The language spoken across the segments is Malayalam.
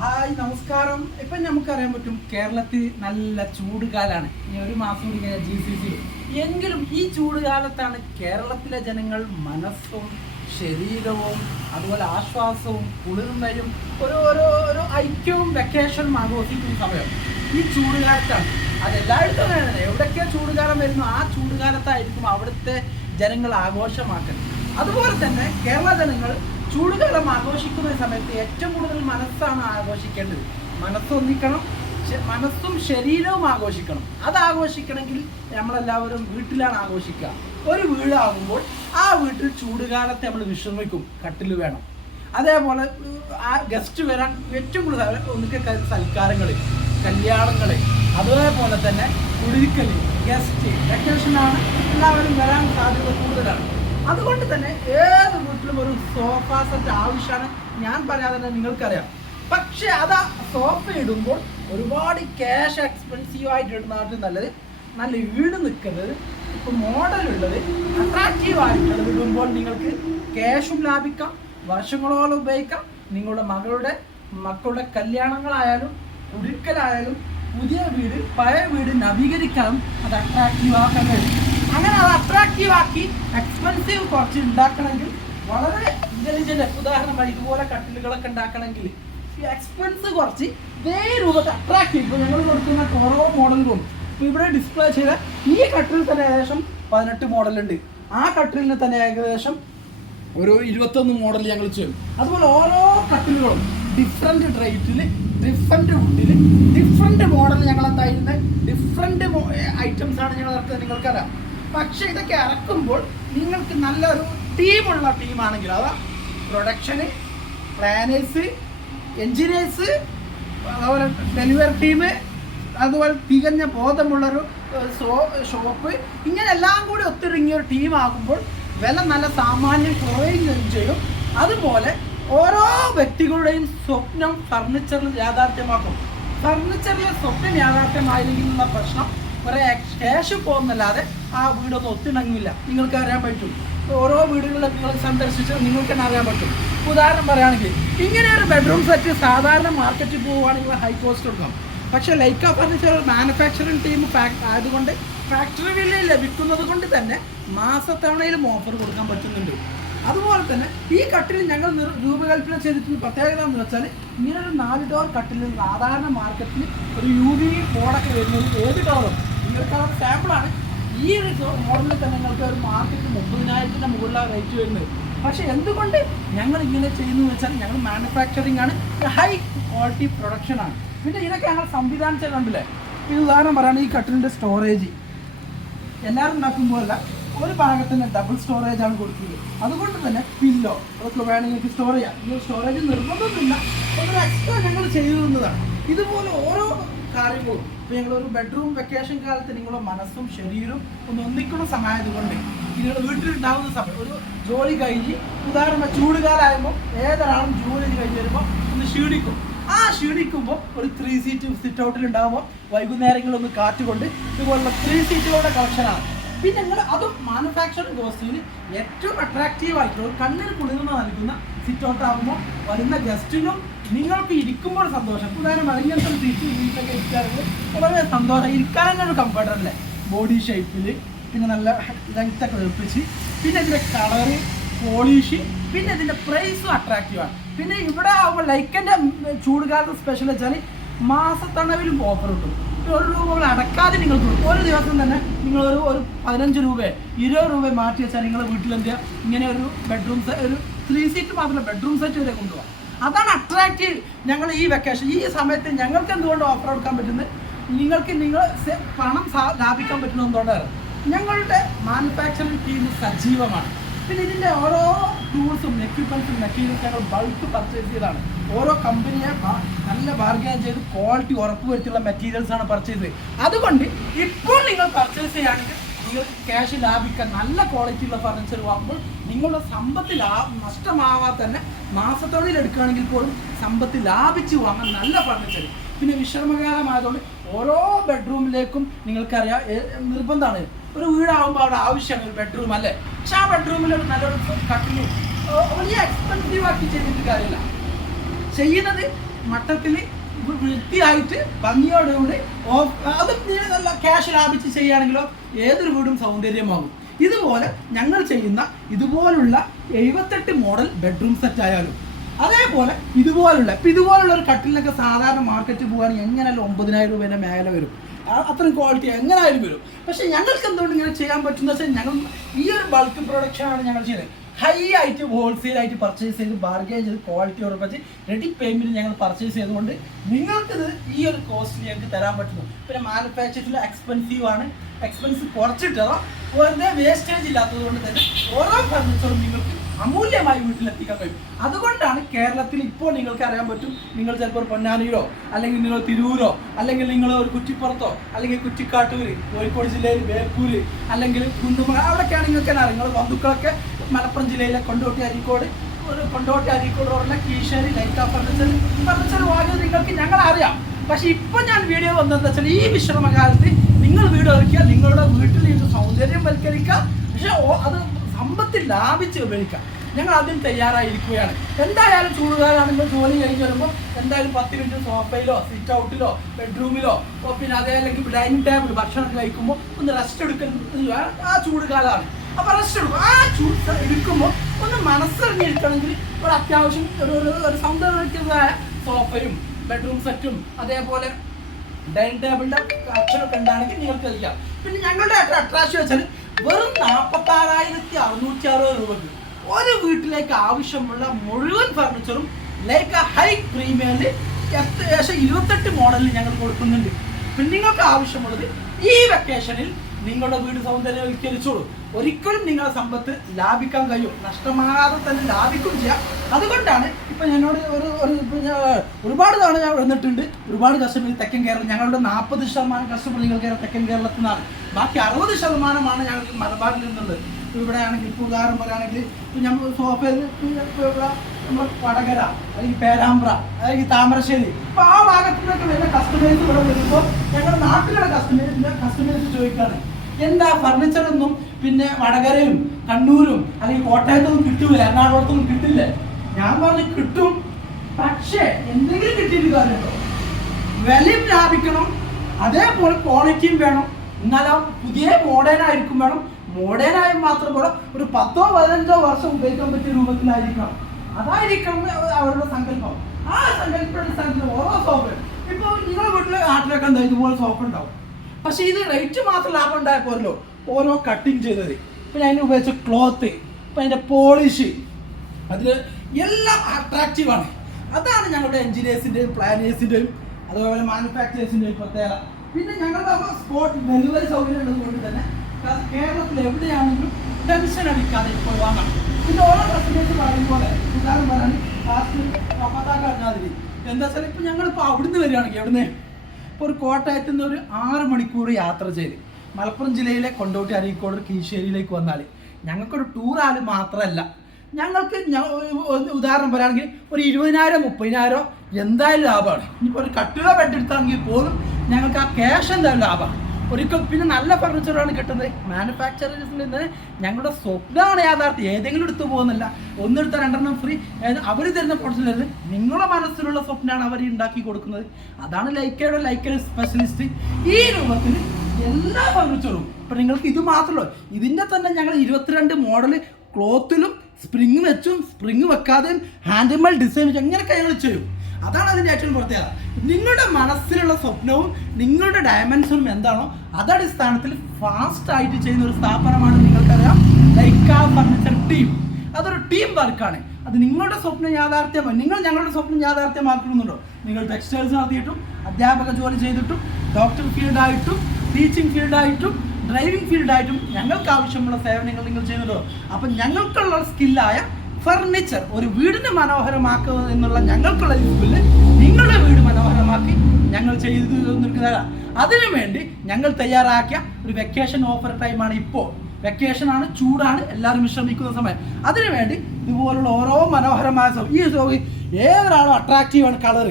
ഹായ് നമസ്കാരം. ഇപ്പം നമുക്കറിയാൻ പറ്റും കേരളത്തിൽ നല്ല ചൂട് കാലാണ് ഇനി ഒരു മാസം കൂടി കഴിഞ്ഞാൽ ജി സി സി എങ്കിലും ഈ ചൂട് കാലത്താണ് കേരളത്തിലെ ജനങ്ങൾ മനസ്സും ശരീരവും അതുപോലെ ആശ്വാസവും കുളിർമയും ഒരു ഓരോ ഐക്യവും വെക്കേഷനും ആഘോഷിക്കുന്ന സമയം. ഈ ചൂട് ചൂടുകാലത്താണ്. അതെല്ലായിടത്തും വേണം. എവിടെയൊക്കെ ചൂടുകാലം വരുന്നു ആ ചൂടുകാലത്തായിരിക്കും അവിടുത്തെ ജനങ്ങൾ ആഘോഷമാക്കുന്നത് അതുപോലെ തന്നെ കേരള ജനങ്ങൾ ചൂടുകാലം ആഘോഷിക്കുന്ന സമയത്ത് ഏറ്റവും കൂടുതൽ മനസ്സാണ് ആഘോഷിക്കേണ്ടത്. മനസ്സൊന്നിക്കണം മനസ്സും ശരീരവും ആഘോഷിക്കണം. അത് ആഘോഷിക്കണമെങ്കിൽ നമ്മളെല്ലാവരും വീട്ടിലാണ് ആഘോഷിക്കുക. ഒരു വീടാകുമ്പോൾ ആ വീട്ടിൽ ചൂടുകാലത്ത് നമ്മൾ വിശ്രമിക്കും കട്ടിൽ വേണം. അതേപോലെ ആ ഗസ്റ്റ് വരാൻ ഏറ്റവും കൂടുതൽ ഒന്നിക്കെ സൽക്കാരങ്ങൾ കല്യാണങ്ങൾ അതേപോലെ തന്നെ കുടിക്കൽ ഗസ്റ്റ് വെക്കേഷനാണ് എല്ലാവരും വരാൻ സാധ്യത കൂടുതലാണ്. അതുകൊണ്ട് തന്നെ ഏത് വീട്ടിലും ഒരു സോഫ സെറ്റ് ആവശ്യമാണ് ഞാൻ പറയാതെ തന്നെ നിങ്ങൾക്കറിയാം. പക്ഷെ അതാ സോഫ ഇടുമ്പോൾ ഒരുപാട് ക്യാഷ് എക്സ്പെൻസീവ് ആയിട്ട് ഇടുന്നതായിട്ട് നല്ലത്. നല്ല ഈട് നിൽക്കുന്നത്. ഇപ്പം മോഡലുള്ളത് അട്രാക്റ്റീവ് ആയിട്ടുള്ളത് ഇടുമ്പോൾ നിങ്ങൾക്ക് ക്യാഷും ലാഭിക്കാം. വർഷങ്ങളോളം ഉപയോഗിക്കാം. നിങ്ങളുടെ മകളുടെ മക്കളുടെ കല്യാണങ്ങളായാലും കുടുക്കലായാലും പുതിയ വീട് പഴയ വീട് നവീകരിക്കാനും അത് അട്രാക്റ്റീവ് ആക്കാൻ കഴിയും. അങ്ങനെ അത് അട്രാക്റ്റീവ് ആക്കി എക്സ്പെൻസീവ് കുറച്ച് ഉണ്ടാക്കണമെങ്കിൽ വളരെ ഇന്റലിജന്റ് ഉദാഹരണമായി ഇതുപോലെ കട്ടിലുകളൊക്കെ ഉണ്ടാക്കണമെങ്കിൽ എക്സ്പെൻസ് കുറച്ച് ഇതേ രൂപത്തിൽ അട്രാക്റ്റീവ് ഇപ്പോൾ ഞങ്ങൾ കൊടുക്കുന്ന ഓരോ മോഡലുകളും ഇപ്പോൾ ഇവിടെ ഡിസ്പ്ലേ ചെയ്ത ഈ കട്ടിൽ തന്നെ ഏകദേശം പതിനെട്ട് മോഡലുണ്ട് ആ കട്ടിലിന് തന്നെ ഏകദേശം ഒരു ഇരുപത്തൊന്ന് മോഡൽ ഞങ്ങൾ ചെയ്യും. അതുപോലെ ഓരോ കട്ടിലുകളും ഡിഫറെന്റ് റേറ്റിൽ ഡിഫറെന്റ് വുഡിൽ ഡിഫറെന്റ് മോഡൽ ഞങ്ങൾ എന്തായിരുന്നത് ഐറ്റംസ് ആണ് ഞങ്ങൾ നിങ്ങൾക്കറിയാം. പക്ഷേ ഇതൊക്കെ ഇറക്കുമ്പോൾ നിങ്ങൾക്ക് നല്ലൊരു ടീമുള്ള ടീമാണെങ്കിൽ അതാ പ്രൊഡക്ഷന് പ്ലാനേഴ്സ് എൻജിനീയേഴ്സ് അതുപോലെ ഡെലിവറി ടീം അതുപോലെ തികഞ്ഞ ബോധമുള്ളൊരു സോ- ഷോപ്പ് ഇങ്ങനെ എല്ലാം കൂടി ഒത്തിരിങ്ങിയ ഒരു ടീമാകുമ്പോൾ വില നല്ല സാമാന്യം കുറയുകയും ചെയ്യും. അതുപോലെ ഓരോ വ്യക്തികളുടെയും സ്വപ്നം ഫർണിച്ചറിൽ യാഥാർത്ഥ്യമാക്കും. ഫർണിച്ചറിലെ സ്വപ്നം യാഥാർത്ഥ്യമായിരിക്കുന്ന പ്രശ്നം കുറേ ക്യാഷ് പോകുന്നല്ലാതെ ആ വീടൊന്നും ഒത്തിണങ്ങില്ല. നിങ്ങൾക്ക് അറിയാൻ പറ്റും. ഓരോ വീടുകളിലും നിങ്ങൾ സന്ദർശിച്ച് നിങ്ങൾക്ക് തന്നെ അറിയാൻ പറ്റും. ഉദാഹരണം പറയുകയാണെങ്കിൽ ഇങ്ങനെ ഒരു ബെഡ്റൂം സെറ്റ് സാധാരണ മാർക്കറ്റിൽ പോവുകയാണെങ്കിൽ ഹൈ കോസ്റ്റ് കൊടുക്കാം പക്ഷേ ലൈക്ക ഫർണിച്ചർ മാനുഫാക്ചറിങ് ടീം ആയതുകൊണ്ട് ഫാക്ടറിയിൽ ലഭിക്കുന്നത് കൊണ്ട് തന്നെ മാസത്തവണയിലും ഓഫർ കൊടുക്കാൻ പറ്റുന്നുണ്ട്. അതുപോലെ തന്നെ ഈ കട്ടിൽ ഞങ്ങൾ രൂപകൽപ്പന ചെയ്തിട്ടുള്ള പ്രത്യേകത എന്ന് വെച്ചാൽ ഇങ്ങനെ ഒരു നാല് ഡോർ കട്ടിൽ സാധാരണ മാർക്കറ്റിൽ ഒരു യു ബോർഡൊക്കെ വരുന്നത് ഏത് ഡോറും നിങ്ങൾക്ക് അതൊരു സാമ്പിളാണ് ഈ ഒരു മോഡലിൽ തന്നെ നിങ്ങൾക്ക് ഒരു മാർക്കറ്റ് മുപ്പതിനായിരത്തിന്റെ മുകളിലാണ് റേറ്റ് വരുന്നത്. പക്ഷെ എന്തുകൊണ്ട് ഞങ്ങൾ ഇങ്ങനെ ചെയ്യുന്നു വെച്ചാൽ ഞങ്ങൾ മാനുഫാക്ചറിങ് ആണ്. ഹൈ ക്വാളിറ്റി പ്രൊഡക്ഷൻ ആണ്. പിന്നെ ഇതൊക്കെ ഞങ്ങൾ സംവിധാനം ചെയ്തിട്ടുണ്ടല്ലേ ഇത് ഉദാഹരണം പറയുകയാണ് ഈ കട്ടിലിന്റെ സ്റ്റോറേജ് എല്ലാവരും ഉണ്ടാക്കുമ്പോഴല്ല ഒരു ഭാഗത്തിന് ഡബിൾ സ്റ്റോറേജ് ആണ് കൊടുക്കുന്നത്. അതുകൊണ്ട് തന്നെ പില്ലോ അതൊക്കെ വേണമെങ്കിൽ നിങ്ങൾക്ക് സ്റ്റോർ ചെയ്യാം. ഈ സ്റ്റോറേജ് നിർബന്ധമൊന്നുമില്ല. ഒരു എക്സ്ട്രാ ഞങ്ങൾ ചെയ്തു തന്നതാണ്. ഇതുപോലെ ഓരോ കാര്യങ്ങളും ഇപ്പം ഞങ്ങളൊരു ബെഡ്റൂം വെക്കേഷൻ കാലത്ത് നിങ്ങളുടെ മനസ്സും ശരീരവും ഒന്ന് ഒന്നിക്കുന്ന സമയമായതുകൊണ്ട് നിങ്ങളുടെ വീട്ടിലുണ്ടാകുന്ന സമയം. ഒരു ജോലി കഴിഞ്ഞ് ഉദാഹരണം ചൂടുകാലമാകുമ്പോൾ ഏതൊരാളും ജോലി കഴിഞ്ഞ് വരുമ്പോൾ ഒന്ന് ക്ഷീണിക്കും. ആ ക്ഷീണിക്കുമ്പോൾ ഒരു ത്രീ സീറ്റ് സിറ്റ് ഔട്ടിൽ ഉണ്ടാകുമ്പോൾ വൈകുന്നേരങ്ങളൊന്ന് കാറ്റുകൊണ്ട് ഇതുപോലുള്ള ത്രീ സീറ്റുകളുടെ കളക്ഷനാണ് പിന്നെ ഞങ്ങൾ അതും മാനുഫാക്ചറിങ് കോസ്റ്റിന് ഏറ്റവും അട്രാക്റ്റീവ് ആയിട്ടുള്ള കണ്ണിന് കുളിർമ നൽകുന്ന സിറ്റ് ഔട്ട് ആകുമ്പോൾ വരുന്ന ഗസ്റ്റിനും നിങ്ങൾക്ക് ഇരിക്കുമ്പോൾ സന്തോഷം. ഉദാഹരണം ഇങ്ങനത്തെ സീറ്റ് സീറ്റൊക്കെ ഇരിക്കാറുണ്ട്. വളരെ സന്തോഷം. ഇരിക്കാനും ഒരു കംഫർട്ടല്ലേ ബോഡി ഷേപ്പിൽ പിന്നെ നല്ല ലെങ്ത് ഒക്കെ വെപ്പിച്ച്. പിന്നെ ഇതിന്റെ കളറ് പോളിഷ് പിന്നെ ഇതിന്റെ പ്രൈസും അട്രാക്റ്റീവ് ആണ്. പിന്നെ ഇവിടെ ആകുമ്പോൾ ലൈക്കന്റെ ചൂടുകാലത്ത് സ്പെഷ്യൽ വെച്ചാൽ മാസത്തണവിലും ഓഫർ കിട്ടും. ഒരു രൂപ അടക്കാതെ കിട്ടും ഒരു ദിവസം തന്നെ നിങ്ങൾ ഒരു പതിനഞ്ച് രൂപ ഇരുപത് രൂപ മാറ്റി വെച്ചാൽ നിങ്ങളുടെ ചെയ്യുക ഇങ്ങനെ ഒരു ബെഡ്റൂം ഒരു ത്രീ സീറ്റ് മാത്രമല്ല ബെഡ്റൂം സെറ്റ് വരെ കൊണ്ടുപോകാം അതാണ് അട്രാക്റ്റീവ് ഞങ്ങൾ ഈ വെക്കേഷൻ ഈ സമയത്ത് ഞങ്ങൾക്ക് എന്തുകൊണ്ട് ഓഫർ കൊടുക്കാൻ പറ്റുന്നത് നിങ്ങൾക്ക് നിങ്ങൾ പണം ലാഭിക്കാൻ പറ്റുന്നതുകൊണ്ട് ഞങ്ങളുടെ മാനുഫാക്ചറിംഗ് ടീം സജീവമാണ്. പിന്നെ ഇതിന്റെ ഓരോ ടൂൾസും എക്യുപ്മെൻസും മെറ്റീരിയൽസ് ഞങ്ങൾ ബൾക്ക് പർച്ചേസ് ചെയ്താണ്. ഓരോ കമ്പനിയെ നല്ല ബാർഗൈൻ ചെയ്ത് ക്വാളിറ്റി ഉറപ്പുവരുത്തിയുള്ള മെറ്റീരിയൽസ് ആണ് പർച്ചേസ് ചെയ്തത് അതുകൊണ്ട് ഇപ്പോൾ നിങ്ങൾ പർച്ചേസ് ചെയ്യുകയാണെങ്കിൽ നിങ്ങൾക്ക് ക്യാഷ് ലാഭിക്കാൻ നല്ല ക്വാളിറ്റി ഉള്ള ഫർണിച്ചർ വാങ്ങുമ്പോൾ നിങ്ങളുടെ സമ്പത്ത് ലാഭ നഷ്ടമാവാതെ തന്നെ മാസത്തോടെ എടുക്കുകയാണെങ്കിൽ പോലും സമ്പത്ത് ലാഭിച്ച് വാങ്ങാൻ നല്ല ഫർണിച്ചർ പിന്നെ വിശ്രമകാലമായതുകൊണ്ട് ഓരോ ബെഡ്റൂമിലേക്കും നിങ്ങൾക്കറിയാം നിർബന്ധമാണ്. ഒരു വീടാകുമ്പോൾ അവിടെ ആവശ്യമാണ് ഒരു ബെഡ്റൂം അല്ലേ? പക്ഷെ ആ ബെഡ്റൂമിൽ ഒരു നല്ലൊരു കട്ടിലും വലിയ എക്സ്പെൻസീവ് ആക്കി ചെയ്തിട്ട് കാര്യമില്ല. ചെയ്യുന്നത് മട്ടത്തിൽ വൃത്തിയായിട്ട് ഭംഗിയോടുകൂടി അതും നല്ല ക്യാഷ് ലാഭിച്ച് ചെയ്യുകയാണെങ്കിലോ ഏതൊരു വീടും സൗന്ദര്യമാകും. ഇതുപോലെ ഞങ്ങൾ ചെയ്യുന്ന ഇതുപോലുള്ള എഴുപത്തെട്ട് മോഡൽ ബെഡ്റൂം സെറ്റ് ആയാലും അതേപോലെ ഇതുപോലുള്ള ഇപ്പം ഇതുപോലുള്ള ഒരു കട്ടിലൊക്കെ സാധാരണ മാർക്കറ്റിൽ പോകുകയാണെങ്കിൽ എങ്ങനെയല്ല ഒമ്പതിനായിരം രൂപേന്റെ മേലെ വരും. അത്രയും ക്വാളിറ്റി എങ്ങനെയായാലും വരും. പക്ഷേ ഞങ്ങൾക്ക് എന്തുകൊണ്ട് ഇങ്ങനെ ചെയ്യാൻ പറ്റുന്ന വെച്ചാൽ ഞങ്ങൾ ഈ ഒരു ബൾക്ക് പ്രൊഡക്ഷനാണ് ഞങ്ങൾ ചെയ്യുന്നത്. ഹൈ ആയിട്ട് ഹോൾസെയിൽ ആയിട്ട് പർച്ചേസ് ചെയ്ത് ബാർഗെയിൻ ചെയ്ത് ക്വാളിറ്റി ഉറപ്പിച്ച് റെഡി പേയ്മെന്റ് ഞങ്ങൾ പർച്ചേസ് ചെയ്തുകൊണ്ട് നിങ്ങൾക്കിത് ഈ ഒരു കോസ്റ്റിൽ ഞങ്ങൾക്ക് തരാൻ പറ്റുന്നു. പിന്നെ മാനുഫാക്ചറിൽ എക്സ്പെൻസീവ് ആണ്. എക്സ്പെൻസ് കുറച്ചിട്ടോ വെറുതെ വേസ്റ്റേജ് ഇല്ലാത്തത് കൊണ്ട് തന്നെ ഓരോ ഫർണിച്ചറും നിങ്ങൾക്ക് അമൂല്യമായി വീട്ടിലെത്തിക്കാൻ കഴിയും. അതുകൊണ്ടാണ് കേരളത്തിൽ ഇപ്പോൾ നിങ്ങൾക്ക് അറിയാൻ പറ്റും നിങ്ങൾ ചിലപ്പോൾ പൊന്നാനിയിലോ അല്ലെങ്കിൽ നിങ്ങൾ തിരൂരോ അല്ലെങ്കിൽ നിങ്ങൾ ഒരു കുറ്റിപ്പുറത്തോ അല്ലെങ്കിൽ കുറ്റിക്കാട്ടൂര് കോഴിക്കോട് ജില്ലയിൽ ബേപ്പൂര് അല്ലെങ്കിൽ കുന്നുമ അവിടെയൊക്കെയാണ് നിങ്ങൾക്ക് അറിയാം. നിങ്ങൾ ബന്ധുക്കളൊക്കെ മലപ്പുറം ജില്ലയിലെ കൊണ്ടോട്ടി അരീക്കോട് കൊണ്ടോട്ടി അരീക്കോട് പറഞ്ഞ കീശേരി ലൈക്ക ഫർണിച്ചർ ഫർണിച്ചർ വാങ്ങിയത് നിങ്ങൾക്ക് ഞങ്ങൾ അറിയാം പക്ഷേ ഇപ്പം ഞാൻ വീഡിയോ വന്നതെന്ന് വെച്ചാൽ ഈ വിശ്രമകാലത്ത് നിങ്ങൾ വീട് ഒരുക്കുക നിങ്ങളുടെ വീട്ടിൽ ഇത് സൗന്ദര്യം വൽക്കരിക്കുക പക്ഷേ അത് സമ്പത്തിൽ ലാഭിച്ച് ഉപയോഗിക്കാം ഞങ്ങൾ അതിന് തയ്യാറായിരിക്കുകയാണ്. എന്തായാലും ചൂടുകാലാണെങ്കിൽ ജോലി കഴിഞ്ഞ് വരുമ്പോൾ എന്തായാലും പത്ത് മിനിറ്റ് സോഫയിലോ സിറ്റ് ഔട്ടിലോ ബെഡ്റൂമിലോ പിന്നെ അതേ അല്ലെങ്കിൽ ഡൈനിങ് ടേബിൾ ഭക്ഷണം കഴിക്കുമ്പോൾ ഒന്ന് റെസ്റ്റ് എടുക്കുന്ന ആ ചൂടുകാലമാണ്. അപ്പൊ റെസ്റ്റ് എടുക്കും ആ ചൂട് എടുക്കുമ്പോൾ ഒന്ന് മനസ്സറിഞ്ഞെടുക്കണമെങ്കിൽ ഒരു അത്യാവശ്യം ഒരു ഒരു- ഒരു സൗന്ദര്യതായ സോഫയും ബെഡ്റൂം സെറ്റും അതേപോലെ ഡൈനിങ് ടേബിളിന്റെ അക്ഷരമൊക്കെ ഉണ്ടാണെങ്കിൽ നിങ്ങൾക്ക് കളിക്കാം പിന്നെ ഞങ്ങളുടെ അട്രാക്ഷൻ വെച്ചാൽ വെറും നാൽപ്പത്തി ആറായിരത്തി അറുന്നൂറ്റി അറുപത് രൂപയ്ക്ക് ഒരു വീട്ടിലേക്ക് ആവശ്യമുള്ള മുഴുവൻ ഫർണിച്ചറും ലൈക്ക് ഹൈ പ്രീമിയറിൽ ഏകദേശം ഇരുപത്തെട്ട് മോഡലിൽ ഞങ്ങൾ കൊടുക്കുന്നുണ്ട്. പിന്നെ നിങ്ങൾക്ക് ആവശ്യമുള്ളത് ഈ വെക്കേഷനിൽ നിങ്ങളുടെ വീട് സൗന്ദര്യവൽക്കരിച്ചോളൂ ഒരിക്കലും നിങ്ങളെ സമ്പത്ത് ലാഭിക്കാൻ കഴിയും. നഷ്ടമാകാതെ തന്നെ ലാഭിക്കും ചെയ്യാം. അതുകൊണ്ടാണ് ഇപ്പൊ എന്നോട് ഒരു ഒരു ഒരുപാട് തവണ ഞാൻ വന്നിട്ടുണ്ട്. ഒരുപാട് കസ്റ്റമർ തെക്കൻ കേരളം ഞങ്ങളുടെ നാൽപ്പത് ശതമാനം കസ്റ്റമർ നിങ്ങൾ നിങ്ങൾക്ക് തെക്കൻ കേരളത്തിൽ നിന്നാണ് ബാക്കി അറുപത് ശതമാനമാണ് ഞങ്ങൾക്ക് മലബാറിൽ നിന്നുള്ളത്. ഇവിടെ ആണെങ്കിൽ ഉദാഹരണം പറയുകയാണെങ്കിൽ ഇപ്പൊ നമ്മൾ സോഫയിൽ നമ്മൾ വടകര അല്ലെങ്കിൽ പേരാമ്പ്ര അല്ലെങ്കിൽ താമരശ്ശേരി. അപ്പൊ ആ ഭാഗത്തു നിന്നൊക്കെ വരുന്ന കസ്റ്റമേഴ്സ് ഇവിടെ വരുമ്പോൾ ഞങ്ങളുടെ നാട്ടിലുള്ള കസ്റ്റമേഴ്സിന്റെ കസ്റ്റമേഴ്സ് ചോദിക്കാണ് എന്താ ഫർണിച്ചർ ഒന്നും പിന്നെ വടകരയും കണ്ണൂരും അല്ലെങ്കിൽ കോട്ടയത്തൊന്നും കിട്ടൂല എറണാകുളത്തൊന്നും കിട്ടില്ല. ഞാൻ പറഞ്ഞു കിട്ടും പക്ഷേ എന്തെങ്കിലും കിട്ടിയിട്ട് കാര്യമുണ്ടോ? വിലയും ലാഭിക്കണം അതേപോലെ ക്വാളിറ്റിയും വേണം. എന്നാൽ പുതിയ മോഡേൺ ആയിരിക്കും വേണം. മോഡേൺ ആയി മാത്രം പോലെ ഒരു പത്തോ പതിനഞ്ചോ വർഷം ഉപയോഗിക്കാൻ പറ്റിയ രൂപത്തിലായിരിക്കണം. അതായിരിക്കണം അവരുടെ സങ്കല്പം. ആ സങ്കല്പം ഓരോ സോഫ ഇപ്പൊ നിങ്ങളുടെ വീട്ടിലെ നാട്ടിലൊക്കെ എന്താ ഇതുപോലെ സോപ്പ് ഉണ്ടാവും? പക്ഷെ ഇത് റേറ്റ് മാത്രം ലാഭം ഉണ്ടായപ്പോലോ ഓരോ കട്ടിങ് ചെയ്തത് പിന്നെ അതിന് ഉപയോഗിച്ച ക്ലോത്ത് ഇപ്പം അതിന്റെ പോളിഷ് അതിൽ എല്ലാം അട്രാക്റ്റീവ് ആണ്. അതാണ് ഞങ്ങളുടെ എഞ്ചിനീയേഴ്സിന്റെയും പ്ലാനേഴ്സിന്റെയും അതുപോലെ മാനുഫാക്ചറേഴ്സിന്റെയും പ്രത്യേകത. പിന്നെ ഞങ്ങളുടെ സ്പോട്ട് ഡെലിവറി സൗകര്യം ഉള്ളതുകൊണ്ട് തന്നെ കേരളത്തിൽ എവിടെയാണെങ്കിലും ടെൻഷൻ അടിക്കാതെ ഇപ്പോൾ വാങ്ങാം പിന്നെ ഓരോ കസ്റ്റമേഴ്സ് പറയും പോലെ ഉദാഹരണം പറയാൻ ലാസ്റ്റ് പത്താക്കാതിരി എന്താ വെച്ചാൽ ഇപ്പം ഞങ്ങളിപ്പോൾ അവിടുന്ന് വരികയാണെങ്കിൽ എവിടുന്ന്? ഇപ്പോൾ ഒരു കോട്ടയത്ത് നിന്ന് ഒരു ആറ് മണിക്കൂർ യാത്ര ചെയ്ത്. മലപ്പുറം ജില്ലയിലെ കൊണ്ടോട്ടി അരീക്കോട് കീശ്ശേരിയിലേക്ക് വന്നാൽ ഞങ്ങൾക്കൊരു ടൂറാൽ മാത്രമല്ല. ഞങ്ങൾക്ക് ഉദാഹരണം പറയുകയാണെങ്കിൽ ഒരു ഇരുപതിനായിരം മുപ്പതിനായിരം എന്തായാലും ലാഭമാണ്. ഇനിയിപ്പോൾ ഒരു കട്ടില ബെഡ് എടുത്താണെങ്കിൽ പോലും ഞങ്ങൾക്ക് ആ ക്യാഷ് എന്തായാലും ലാഭമാണ്. ഒരിക്കൽ പിന്നെ നല്ല ഫർണിച്ചറാണ് കിട്ടുന്നത്. മാനുഫാക്ചറേഴ്സിൽ നിന്ന് ഞങ്ങളുടെ സ്വപ്നമാണ് യാഥാർത്ഥ്യം. ഏതെങ്കിലും എടുത്തു പോകുന്നില്ല. ഒന്നെടുത്ത രണ്ടെണ്ണം ഫ്രീ അവർ തരുന്ന പ്രൊഡക്റ്റിലത് നിങ്ങളുടെ മനസ്സിലുള്ള സ്വപ്നമാണ് അവർ ഉണ്ടാക്കി കൊടുക്കുന്നത്. അതാണ് ലൈക്കയുടെ ലൈക്കൽ സ്പെഷ്യലിസ്റ്റ് ഈ രൂപത്തിൽ എല്ലാ ഫർണിച്ചറും ഇപ്പം നിങ്ങൾക്ക് ഇത് മാത്രമല്ലോ ഇതിന്റെ തന്നെ ഞങ്ങൾ ഇരുപത്തിരണ്ട് മോഡൽ ക്ലോത്തിലും സ്പ്രിങ് വെച്ചും സ്പ്രിങ് വെക്കാതെയും ഹാൻഡിമൽ ഡിസൈൻ വെച്ചും അങ്ങനെയൊക്കെ ഞങ്ങൾ ചെയ്യും. അതാണ് അതിന്റെ ഏറ്റവും പ്രത്യേകത. നിങ്ങളുടെ മനസ്സിലുള്ള സ്വപ്നവും നിങ്ങളുടെ ഡയമെൻഷനും എന്താണോ അതടിസ്ഥാനത്തിൽ ഫാസ്റ്റ് ആയിട്ട് ചെയ്യുന്ന ഒരു സ്ഥാപനമാണ് നിങ്ങൾക്കറിയാം. ലൈക്ക ഫർണിച്ചർ ടീം അതൊരു ടീം വർക്കാണ് അത് നിങ്ങളുടെ സ്വപ്നം യാഥാർത്ഥ്യമാണ് നിങ്ങൾ ഞങ്ങളുടെ സ്വപ്നം യാഥാർത്ഥ്യമാക്കുന്നുണ്ടോ നിങ്ങൾ ടെക്സ്റ്റൈൽസ് നടത്തിയിട്ടും അധ്യാപക ജോലി ചെയ്തിട്ടും ഡോക്ടർ ഫീൽഡായിട്ടും ടീച്ചിങ് ഫീൽഡായിട്ടും ഡ്രൈവിംഗ് ഫീൽഡായിട്ടും ഞങ്ങൾക്ക് ആവശ്യമുള്ള സേവനങ്ങൾ നിങ്ങൾ ചെയ്യുന്നുണ്ടോ? അപ്പം ഞങ്ങൾക്കുള്ള സ്കില്ലായ ഫർണിച്ചർ ഒരു വീടിനെ മനോഹരമാക്കുക എന്നുള്ള ഞങ്ങൾക്കുള്ള സ്കില്ല് നിങ്ങളുടെ വീട് മനോഹരമാക്കി ഞങ്ങൾ ചെയ്തു നിൽക്കുന്നതാണ് അതിനുവേണ്ടി ഞങ്ങൾ തയ്യാറാക്കിയ ഒരു വെക്കേഷൻ ഓഫർ ടൈമാണ് ഇപ്പോൾ. വെക്കേഷൻ ആണ് ചൂടാണ് എല്ലാവരും വിശ്രമിക്കുന്ന സമയം. അതിനുവേണ്ടി ഇതുപോലുള്ള ഓരോ മനോഹരമായ ഈ സോഫ ഏതൊരാളും അട്രാക്റ്റീവ് ആണ് കളർ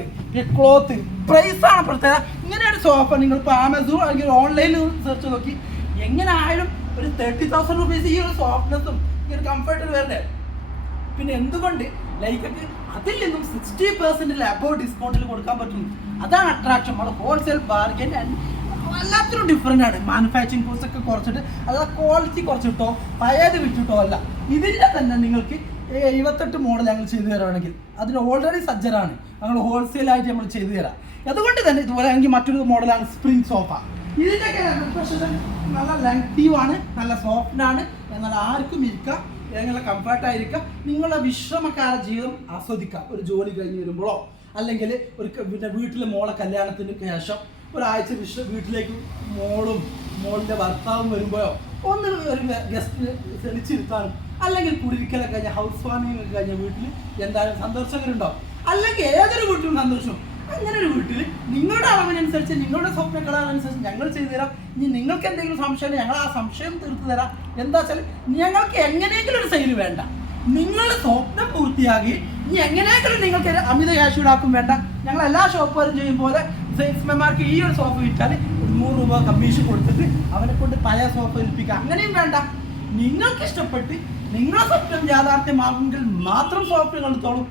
ക്ലോത്ത് പ്രൈസ് ആണ് പ്രത്യേകത ഇങ്ങനെയാണ് സോഫ നിങ്ങൾ ഇപ്പോൾ ആമസോൺ അല്ലെങ്കിൽ ഓൺലൈനിൽ സെർച്ച് നോക്കി. എങ്ങനെ ആയാലും ഒരു തേർട്ടി തൗസൻഡ് റുപ്പീസ് ഈ ഒരു സോഫ്റ്റ്നെസ്സും ഈ ഒരു കംഫർട്ടും വരണ്ടേ? പിന്നെ എന്തുകൊണ്ട്? ലൈക്കൊക്കെ അതിൽ നിന്നും സിക്സ്റ്റി പെർസെന്റിൽ അബോവ് ഡിസ്കൗണ്ടിൽ കൊടുക്കാൻ പറ്റുന്നു. അതാണ് അട്രാക്ഷൻ നമ്മൾ ഹോൾസെയിൽ ബാർഗൻ ആൻഡ് എല്ലാത്തിനും ഡിഫറെന്റ് ആണ്. മാനുഫാക്ചറിങ് കോസ്റ്റ് ഒക്കെ കുറച്ചിട്ട് അതായത് ക്വാളിറ്റി കുറച്ചിട്ടോ പഴയത് വിറ്റിട്ടോ അല്ല. ഇതിന്റെ തന്നെ നിങ്ങൾക്ക് എഴുപത്തെട്ട് മോഡൽ ഞങ്ങൾ ചെയ്തു തരാണെങ്കിൽ അതിന് ഓൾറെഡി സജ്ജരാണ്. ഞങ്ങൾ ഹോൾസെയിലായിട്ട് നമ്മൾ ചെയ്തു തരാം. അതുകൊണ്ട് തന്നെ ഇതുപോലെ എനിക്ക് മറ്റൊരു മോഡലാണ് സ്പ്രിംഗ് സോഫ ഇതിന്റെയൊക്കെ നല്ല ലെങ്തീവാണ് നല്ല സോഫ്റ്റ് ആണ്. എന്നാൽ ആർക്കും ഇരിക്കാം നല്ല കംഫർട്ടായിരിക്കാം നിങ്ങളുടെ വിശ്രമക്കാര ജീവിതം ആസ്വദിക്കാം. ഒരു ജോലി കഴിഞ്ഞ് വരുമ്പോഴോ അല്ലെങ്കിൽ ഒരു പിന്നെ വീട്ടിലെ മോളെ കല്യാണത്തിന് ശേഷം ഒരാഴ്ച വിശ്വ വീട്ടിലേക്ക് മോളും മോളിന്റെ ഭർത്താവും വരുമ്പോഴോ ഒന്ന് ഒരു ഗസ്റ്റിന് ക്ഷണിച്ചിരുത്താനും അല്ലെങ്കിൽ കുടിരിക്കലൊക്കെ കഴിഞ്ഞ ഹൗസ് വാമിംഗ് ഒക്കെ കഴിഞ്ഞ വീട്ടിൽ എന്തായാലും സന്തോഷകരുണ്ടാവും അല്ലെങ്കിൽ ഏതൊരു വീട്ടിലും സന്തോഷം? അങ്ങനെ ഒരു വീട്ടിൽ നിങ്ങളുടെ അളവിനനുസരിച്ച് നിങ്ങളുടെ സ്വപ്ന കളറിനനുസരിച്ച് ഞങ്ങൾ ചെയ്തു തരാം. ഇനി നിങ്ങൾക്ക് എന്തെങ്കിലും സംശയം ഞങ്ങൾ ആ സംശയം തീർത്തു തരാം. എന്താ വെച്ചാൽ ഞങ്ങൾക്ക് എങ്ങനെയെങ്കിലും ഒരു സെയിൽ വേണ്ട. നിങ്ങളുടെ സ്വപ്നം പൂർത്തിയാക്കി ഇനി എങ്ങനെയെങ്കിലും നിങ്ങൾക്ക് അമിത ക്യാഷ് ഈടാക്കും വേണ്ട. ഞങ്ങൾ എല്ലാ ഷോപ്പുകാരും ചെയ്യും പോലെ സെയിൽസ്മാൻമാർക്ക് ഈ ഒരു സോഫ വിറ്റാൽ നൂറ് രൂപ കമ്മീഷൻ കൊടുത്തിട്ട് അവനെ കൊണ്ട് പഴയ സോഫ ഏൽപ്പിക്കുക അങ്ങനെയും വേണ്ട. നിങ്ങൾക്ക് ഇഷ്ടപ്പെട്ട് നിങ്ങളുടെ സ്വപ്നം യാഥാർത്ഥ്യമാകുമെങ്കിൽ മാത്രം സോഫ എടുത്തോളും.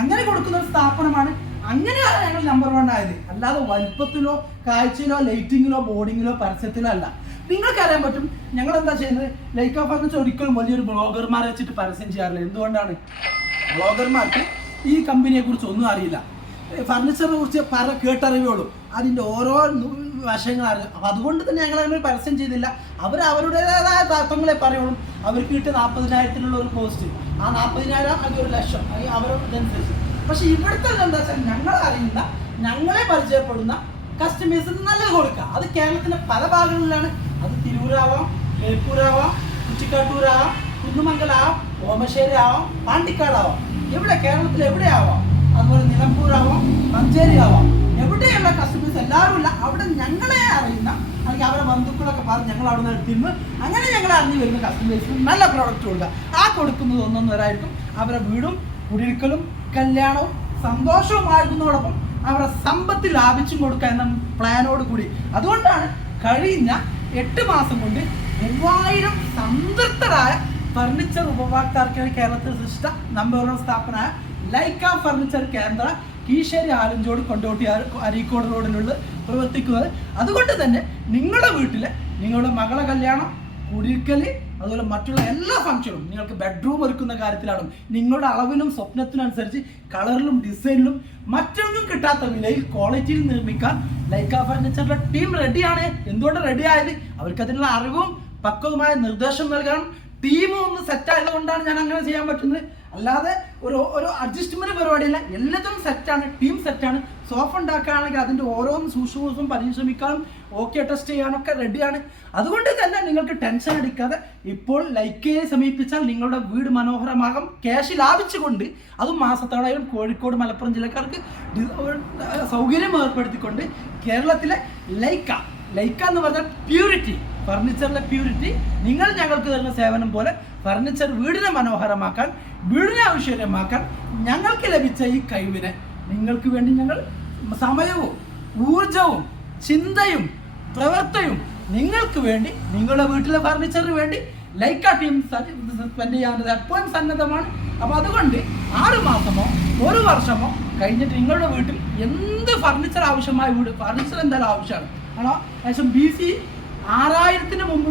അങ്ങനെ കൊടുക്കുന്ന ഒരു സ്ഥാപനമാണ്. അങ്ങനെയാണ് ഞങ്ങൾ നമ്പർ വൺ ആയത്. അല്ലാതെ വലുപ്പത്തിലോ കാഴ്ചയിലോ ലൈറ്റിങ്ങിലോ ബോർഡിങ്ങിലോ പരസ്യത്തിലോ അല്ല. നിങ്ങൾക്കറിയാൻ പറ്റും ഞങ്ങൾ എന്താ ചെയ്യുന്നത്? ലൈക്ക് ഓഫ് ആക്കുന്ന ഒരിക്കലും വലിയൊരു ബ്ലോഗർമാരെ വെച്ചിട്ട് പരസ്യം ചെയ്യാറില്ല. എന്തുകൊണ്ടാണ്? ബ്ലോഗർമാർക്ക് ഈ കമ്പനിയെ കുറിച്ച് ഒന്നും അറിയില്ല. ഫർണിച്ചറിനെ കുറിച്ച് പറ കേട്ടറിവുള്ളൂ അതിന്റെ ഓരോ വശങ്ങൾ അറിയും അപ്പം അതുകൊണ്ട് തന്നെ ഞങ്ങൾ അങ്ങനെ പരസ്യം ചെയ്തില്ല. അവർ അവരുടേതായ തത്വങ്ങളെ പറയുള്ളൂ. അവർക്ക് കിട്ടിയ നാൽപ്പതിനായിരത്തിനുള്ള ഒരു പോസ്റ്റ് ആ നാൽപ്പതിനായിരം അല്ലെങ്കിൽ ഒരു ലക്ഷം. അല്ലെങ്കിൽ അവരനുസരിച്ച് പക്ഷെ ഇവിടുത്തെ എന്താ വെച്ചാൽ ഞങ്ങൾ അറിയുന്ന ഞങ്ങളെ പരിചയപ്പെടുന്ന കസ്റ്റമേഴ്സിന് നല്ലത് കൊടുക്കുക. അത് കേരളത്തിലെ പല ഭാഗങ്ങളിലാണ്. അത് തിരൂരാവാം ബേപ്പൂരാവാം കുറ്റിക്കാട്ടൂരാവാം കുന്നുമംഗലാവാം ഓമശ്ശേരി ആവാം പാണ്ടിക്കാടാവാം എവിടെ കേരളത്തിൽ എവിടെയാവാം? അതുപോലെ നിലമ്പൂരാവാം മഞ്ചേരി ആവാം എവിടെയുള്ള കസ്റ്റമേഴ്സ് എല്ലാവരും ഇല്ല. അവിടെ ഞങ്ങളെ അറിയുന്ന അല്ലെങ്കിൽ അവരെ ബന്ധുക്കളൊക്കെ പറഞ്ഞ് ഞങ്ങൾ അവിടെ നിന്ന് തിന്ന് അങ്ങനെ ഞങ്ങൾ അറിഞ്ഞു വരുന്ന കസ്റ്റമേഴ്സിന് നല്ല പ്രോഡക്റ്റ് കൊടുക്കുക. ആ കൊടുക്കുന്നത് ഒന്നൊന്നരായിരിക്കും അവരെ വീടും കുടിയിരിക്കലും കല്യാണവും സന്തോഷവുമായിരുന്നതോടൊപ്പം അവരുടെ സമ്പത്ത് ലാഭിച്ചും കൊടുക്കുക എന്ന പ്ലാനോട് കൂടി. അതുകൊണ്ടാണ് കഴിഞ്ഞ എട്ട് മാസം കൊണ്ട് മൂവായിരം സംതൃപ്തരായ ഫർണിച്ചർ ഉപഭോക്താക്കളുടെ കേരളത്തിൽ സൃഷ്ടിച്ച നമ്പർ വൺ സ്ഥാപന ലൈക്ക ഫർണിച്ചർ കേന്ദ്ര കീശേരി ആലഞ്ചോട് കൊണ്ടോട്ടി അരീക്കോട് റോഡിലുള്ള പ്രവർത്തിക്കുന്നത്. അതുകൊണ്ട് തന്നെ നിങ്ങളുടെ വീട്ടിലെ നിങ്ങളുടെ മകളെ കല്യാണം കുടിക്കൽ അതുപോലെ മറ്റുള്ള എല്ലാ ഫംഗ്ഷനും നിങ്ങൾക്ക് ബെഡ്റൂം ഒരുക്കുന്ന കാര്യത്തിലാണ്. നിങ്ങളുടെ അളവിലും സ്വപ്നത്തിനും അനുസരിച്ച് കളറിലും ഡിസൈനിലും മറ്റൊന്നും കിട്ടാത്ത വിലയിൽ ക്വാളിറ്റിയിൽ നിർമ്മിക്കാൻ ലൈക്ക ഫർണിച്ചറിലെ ടീം റെഡിയാണ് എന്തുകൊണ്ട് റെഡി ആയത്? അവർക്ക് അതിനുള്ള അറിവും പക്വതുമായ നിർദ്ദേശം നൽകാനും ടീം ഒന്ന് സെറ്റ് ആയതുകൊണ്ടാണ് ഞാൻ അങ്ങനെ ചെയ്യാൻ പറ്റുന്നത്. അല്ലാതെ ഒരു ഒരു അഡ്ജസ്റ്റ്മെന്റ് പരിപാടിയല്ല. എല്ലാത്തിനും സെറ്റാണ് ടീം സെറ്റാണ് സോഫ ഉണ്ടാക്കുകയാണെങ്കിൽ അതിന്റെ ഓരോന്നും സൂക്ഷ്മവും പരിശ്രമിക്കാനും ഓക്കെ ടെസ്റ്റ് ചെയ്യാനൊക്കെ റെഡിയാണ് അതുകൊണ്ട് തന്നെ നിങ്ങൾക്ക് ടെൻഷൻ അടിക്കാതെ ഇപ്പോൾ ലൈക്കയെ സമീപിച്ചാൽ നിങ്ങളുടെ വീട് മനോഹരമാകും. ക്യാഷ് ലാഭിച്ചുകൊണ്ട് അതും മാസത്തോടെയും കോഴിക്കോട് മലപ്പുറം ജില്ലക്കാർക്ക് സൗകര്യം ഏർപ്പെടുത്തിക്കൊണ്ട് കേരളത്തിലെ ലൈക്ക ലൈക്ക എന്ന് പറഞ്ഞാൽ പ്യൂരിറ്റി ഫർണിച്ചറിലെ പ്യൂരിറ്റി നിങ്ങൾ ഞങ്ങൾക്ക് തരുന്ന സേവനം പോലെ ഫർണിച്ചർ വീടിനെ മനോഹരമാക്കാൻ വീടിനെ ഐശ്വര്യമാക്കാൻ ഞങ്ങൾക്ക് ലഭിച്ച ഈ കഴിവിനെ നിങ്ങൾക്ക് വേണ്ടി ഞങ്ങൾ സമയവും ഊർജവും ചിന്തയും പ്രവർത്തനവും നിങ്ങൾക്ക് വേണ്ടി നിങ്ങളുടെ വീട്ടിലെ ഫർണിച്ചറിന് വേണ്ടി ലൈക്ക ടീം സ്പെൻഡ് ചെയ്യാവുന്നത് എപ്പോഴും സന്നദ്ധമാണ്. അപ്പോൾ അതുകൊണ്ട് ആറ് മാസമോ ഒരു വർഷമോ കഴിഞ്ഞിട്ട് നിങ്ങളുടെ വീട്ടിൽ എന്ത് ഫർണിച്ചർ ആവശ്യമായ വീട് ഫർണിച്ചർ എന്തായാലും ആവശ്യമാണ്. ആണോ? ഏകദേശം ബി സി ആറായിരത്തിന് മുമ്പ്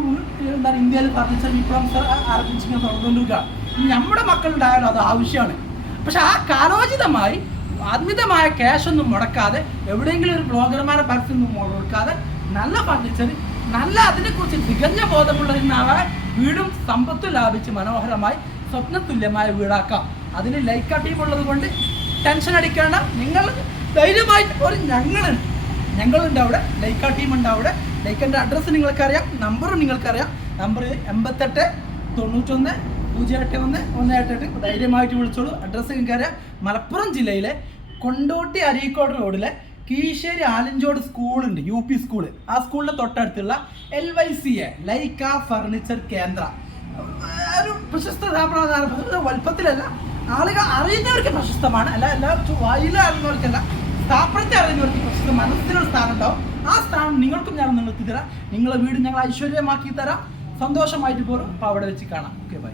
എന്താണ് ഇന്ത്യയിൽ ഫർണിച്ചർ വിപ്ലവം ആരംഭിച്ചിങ്ങനെ തുടർന്നുകൊണ്ടിരിക്കുക ഇനി നമ്മുടെ മക്കളുണ്ടായാലും അത് ആവശ്യമാണ്. പക്ഷെ ആ കാലോചിതമായി അമിതമായ ക്യാഷ് ഒന്നും മുടക്കാതെ എവിടെയെങ്കിലും ഒരു ബ്ലോഗർമാരെ പരസ്യം ഒന്നും മുടക്കാതെ നല്ല ഫർണിച്ചർ നല്ല അതിനെക്കുറിച്ച് തികഞ്ഞ ബോധമുള്ളതിനാവാൻ വീടും സമ്പത്തും ലാഭിച്ച് മനോഹരമായി സ്വപ്നതുല്യമായ വീടാക്കാം. അതിന് ലൈക്ക ടീം കൊണ്ട് ടെൻഷൻ അടിക്കേണ്ട. നിങ്ങൾ ധൈര്യമായിട്ട് ഒരു ഞങ്ങളുണ്ട് ഞങ്ങളുണ്ട് അവിടെ. ലൈക്ക ടീം ഉണ്ട് അവിടെ. ലൈക്കന്റെ അഡ്രസ്സ് നിങ്ങൾക്കറിയാം. നമ്പറും നിങ്ങൾക്കറിയാം. നമ്പർ എൺപത്തെട്ട് തൊണ്ണൂറ്റൊന്ന് പൂജ്യം എട്ട് ഒന്ന് ഒന്ന് എട്ട് എട്ട് ധൈര്യമായിട്ട് വിളിച്ചോളൂ. അഡ്രസ്സ് നിങ്ങൾക്കറിയാം. മലപ്പുറം ജില്ലയിലെ കൊണ്ടോട്ടി അരീക്കോട് റോഡിലെ കീശേരി ആലഞ്ചോട് സ്കൂളുണ്ട് യു പി സ്കൂൾ ആ സ്കൂളിന്റെ തൊട്ടടുത്തുള്ള L Y C A Laika furniture Kendra. ഒരു പ്രശസ്ത വലുപ്പത്തിലല്ല. ആളുകൾ അറിയുന്നവർക്ക് പ്രശസ്തമാണ്. അല്ല എല്ലാവർക്കും വായിൽ അറിയുന്നവർക്കല്ല സ്ഥാപനത്തെ അറിഞ്ഞവർക്ക് പ്രശസ്ത മനസ്സിനൊരു സ്ഥാനം ഉണ്ടാവും ആ സ്ഥാനം നിങ്ങൾക്കും ഞാൻ നിങ്ങൾക്ക് തരാം നിങ്ങളെ വീട് ഞങ്ങൾ ഐശ്വര്യമാക്കി തരാം. സന്തോഷമായിട്ട് പോരും. അപ്പോൾ അവിടെ വെച്ച് കാണാം. Okay bye